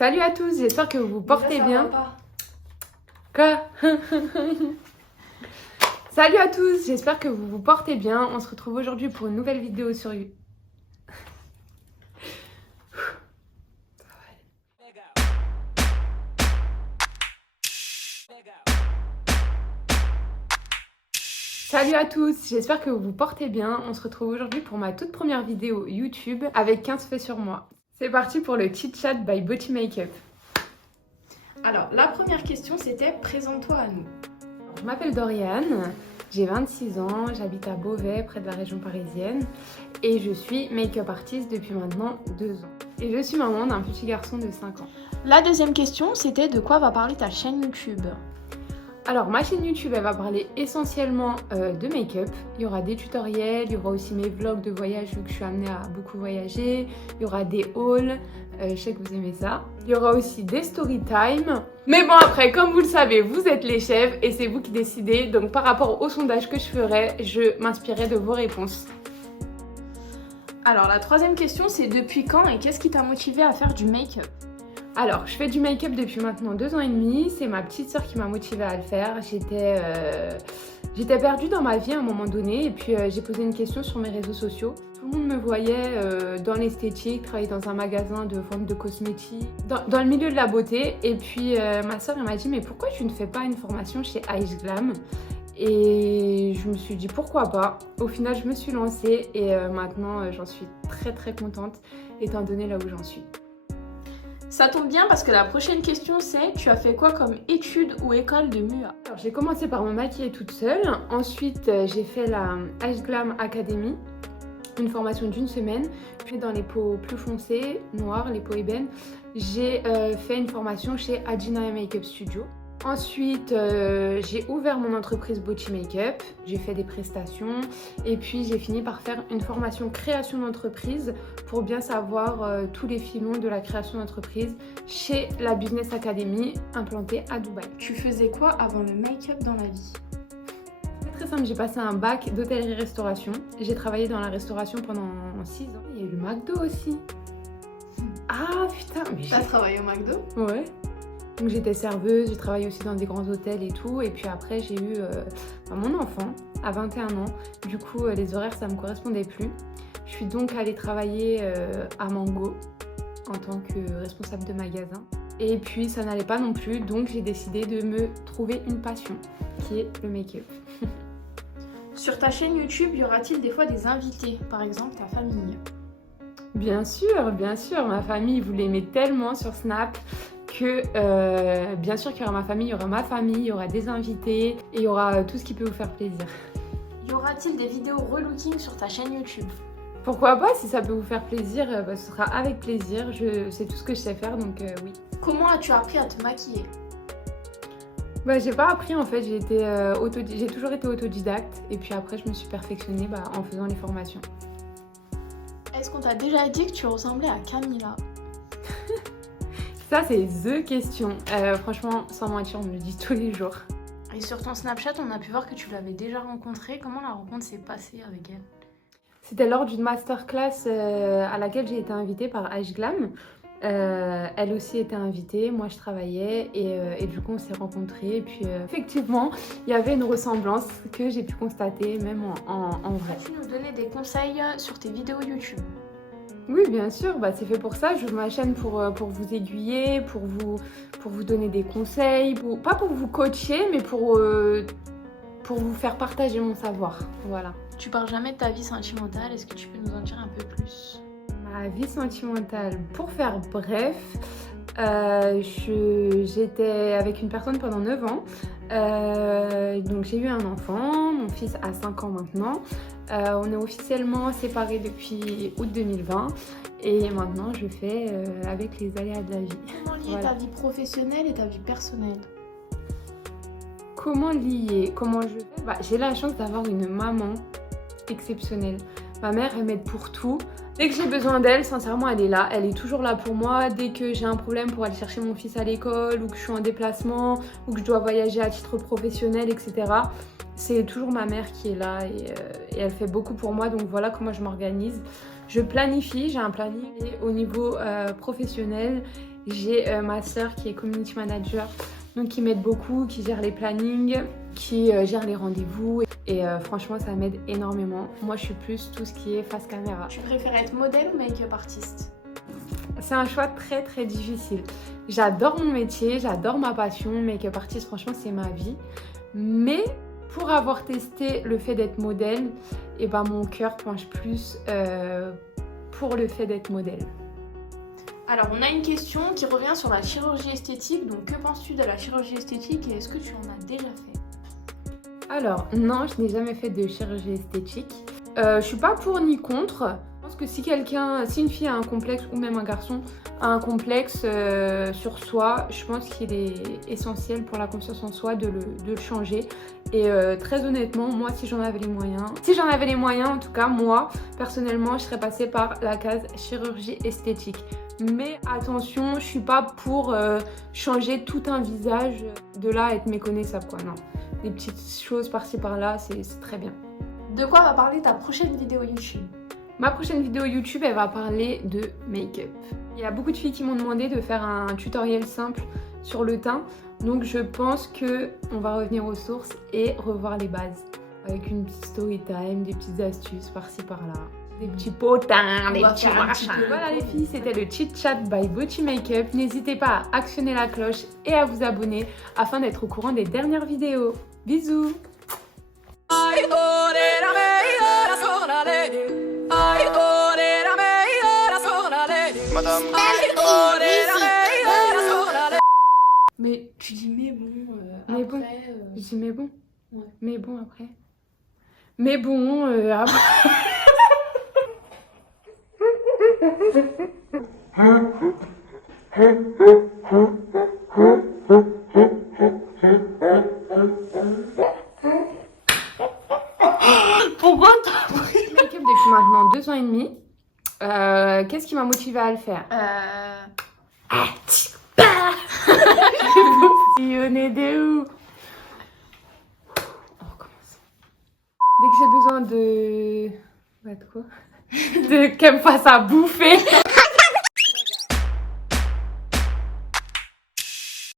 Salut à tous, j'espère que vous vous portez ça bien. va Quoi? Salut à tous, j'espère que vous vous portez bien. On se retrouve aujourd'hui pour une nouvelle vidéo sur YouTube. Salut à tous, j'espère que vous vous portez bien. On se retrouve aujourd'hui pour ma toute première vidéo YouTube avec 15 faits sur moi. C'est parti pour le chit chat by Boti Makeup. Alors, la première question, c'était présente-toi à nous. Je m'appelle Doriane, j'ai 26 ans, j'habite à Beauvais, près de la région parisienne, et je suis make-up artiste depuis maintenant 2 ans. Et je suis maman d'un petit garçon de 5 ans. La deuxième question, c'était de quoi va parler ta chaîne YouTube? Alors, ma chaîne YouTube, elle va parler essentiellement de make-up. Il y aura des tutoriels, il y aura aussi mes vlogs de voyage vu que je suis amenée à beaucoup voyager. Il y aura des hauls, je sais que vous aimez ça. Il y aura aussi des story time. Mais bon, après, comme vous le savez, vous êtes les chefs et c'est vous qui décidez. Donc, par rapport au sondage que je ferai, je m'inspirerai de vos réponses. Alors, la troisième question, c'est depuis quand et qu'est-ce qui t'a motivé à faire du make-up? Alors, je fais du make-up depuis maintenant 2 ans et demi. C'est ma petite soeur qui m'a motivée à le faire. J'étais perdue dans ma vie à un moment donné et puis j'ai posé une question sur mes réseaux sociaux. Tout le monde me voyait dans l'esthétique, travailler dans un magasin de vente de cosmétiques, dans le milieu de la beauté. Et puis ma soeur elle m'a dit mais pourquoi tu ne fais pas une formation chez Ice Glam? Et je me suis dit pourquoi pas. Au final je me suis lancée et maintenant j'en suis très contente étant donné là où j'en suis. Ça tombe bien parce que la prochaine question, c'est tu as fait quoi comme études ou école de MUA? Alors j'ai commencé par me maquiller toute seule. Ensuite j'ai fait la Ice Glam Academy, une formation d'1 semaine. Puis dans les peaux plus foncées, noires, les peaux ébènes, j'ai fait une formation chez Adjina Makeup Studio. Ensuite, j'ai ouvert mon entreprise Boti Makeup, j'ai fait des prestations et puis j'ai fini par faire une formation création d'entreprise pour bien savoir tous les filons de la création d'entreprise chez la Business Academy implantée à Dubaï. Tu faisais quoi avant le make-up dans la vie? C'est très simple, j'ai passé un bac d'hôtellerie-restauration. J'ai travaillé dans la restauration pendant 6 ans. Il y a eu le McDo aussi. Ah putain, mais T'as travaillé au McDo? Ouais. Donc j'étais serveuse, j'ai travaillé aussi dans des grands hôtels et tout. Et puis après j'ai eu mon enfant à 21 ans. Du coup les horaires ça me correspondait plus. Je suis donc allée travailler à Mango en tant que responsable de magasin. Et puis ça n'allait pas non plus, donc j'ai décidé de me trouver une passion qui est le make-up. Sur ta chaîne YouTube, y aura-t-il des fois des invités, par exemple ta famille? Bien sûr, ma famille, vous l'aimez tellement sur Snap que bien sûr qu'il y aura ma famille, il y aura des invités et il y aura tout ce qui peut vous faire plaisir. Y aura-t-il des vidéos relooking sur ta chaîne YouTube? Pourquoi pas, si ça peut vous faire plaisir, ce sera avec plaisir, c'est tout ce que je sais faire donc oui. Comment as-tu appris à te maquiller? J'ai pas appris en fait, j'ai toujours été autodidacte et puis après je me suis perfectionnée en faisant les formations. Est-ce qu'on t'a déjà dit que tu ressemblais à Camila? Ça c'est THE question, franchement sans mentir on me le dit tous les jours. Et sur ton Snapchat on a pu voir que tu l'avais déjà rencontrée, comment la rencontre s'est passée avec elle? C'était lors d'une masterclass à laquelle j'ai été invitée par Ice Glam. Elle aussi était invitée, moi je travaillais et du coup on s'est rencontrés et puis effectivement il y avait une ressemblance que j'ai pu constater même en vrai. Peux-tu nous donner des conseils sur tes vidéos YouTube? Oui bien sûr, c'est fait pour ça, j'ouvre ma chaîne pour vous aiguiller, pour vous donner des conseils, pas pour vous coacher mais pour vous faire partager mon savoir, voilà. Tu parles jamais de ta vie sentimentale, est-ce que tu peux nous en dire un peu plus? Ma vie sentimentale, pour faire bref, j'étais avec une personne pendant 9 ans, donc j'ai eu un enfant, mon fils a 5 ans maintenant, on est officiellement séparés depuis août 2020 et maintenant je fais avec les aléas de la vie. Comment lier ta vie professionnelle et ta vie personnelle? Comment lier? Comment je fais? J'ai la chance d'avoir une maman exceptionnelle. Ma mère, elle m'aide pour tout. Dès que j'ai besoin d'elle, sincèrement, elle est là. Elle est toujours là pour moi. Dès que j'ai un problème pour aller chercher mon fils à l'école ou que je suis en déplacement ou que je dois voyager à titre professionnel, etc. C'est toujours ma mère qui est là et elle fait beaucoup pour moi. Donc voilà comment je m'organise. je planifie, j'ai un planning. Et au niveau professionnel, j'ai ma sœur qui est community manager, donc qui m'aide beaucoup, qui gère les plannings, qui gère les rendez-vous. Et franchement, ça m'aide énormément. Moi, je suis plus tout ce qui est face caméra. Tu préfères être modèle ou make-up artiste? C'est un choix très très difficile. J'adore mon métier, j'adore ma passion. Make-up artist, franchement, c'est ma vie. Mais pour avoir testé le fait d'être modèle, et ben mon cœur penche plus pour le fait d'être modèle. Alors, on a une question qui revient sur la chirurgie esthétique. Donc, que penses-tu de la chirurgie esthétique et est-ce que tu en as déjà fait? Alors, non, je n'ai jamais fait de chirurgie esthétique. Je suis pas pour ni contre. Je pense que si une fille a un complexe ou même un garçon a un complexe sur soi, je pense qu'il est essentiel pour la confiance en soi de le changer. Et très honnêtement, moi, si j'en avais les moyens, en tout cas, moi, personnellement, je serais passée par la case chirurgie esthétique. Mais attention, je suis pas pour changer tout un visage, de là à être méconnaissable, quoi, non. Des petites choses par-ci par-là, c'est très bien. De quoi va parler ta prochaine vidéo YouTube? Ma prochaine vidéo YouTube, elle va parler de make-up. Il y a beaucoup de filles qui m'ont demandé de faire un tutoriel simple sur le teint. Donc je pense qu'on va revenir aux sources et revoir les bases. Avec une petite story time, des petites astuces par-ci par-là. Des petits potins, des petits machins. Voilà les filles, c'était le Chit Chat by Bocchi Makeup. N'hésitez pas à actionner la cloche et à vous abonner afin d'être au courant des dernières vidéos. Bisous! Madame. Mais tu dis mais bon, Mais après... bon. Je dis mais bon. Ouais. Mais bon après. Mais bon après. Pourquoi t'as pris? Make-up depuis maintenant 2 ans et demi. Qu'est-ce qui m'a motivée à le faire? Sillonner de où? On recommence. Dès que j'ai besoin de... Bah de quoi? Qu'elle me fasse à bouffer.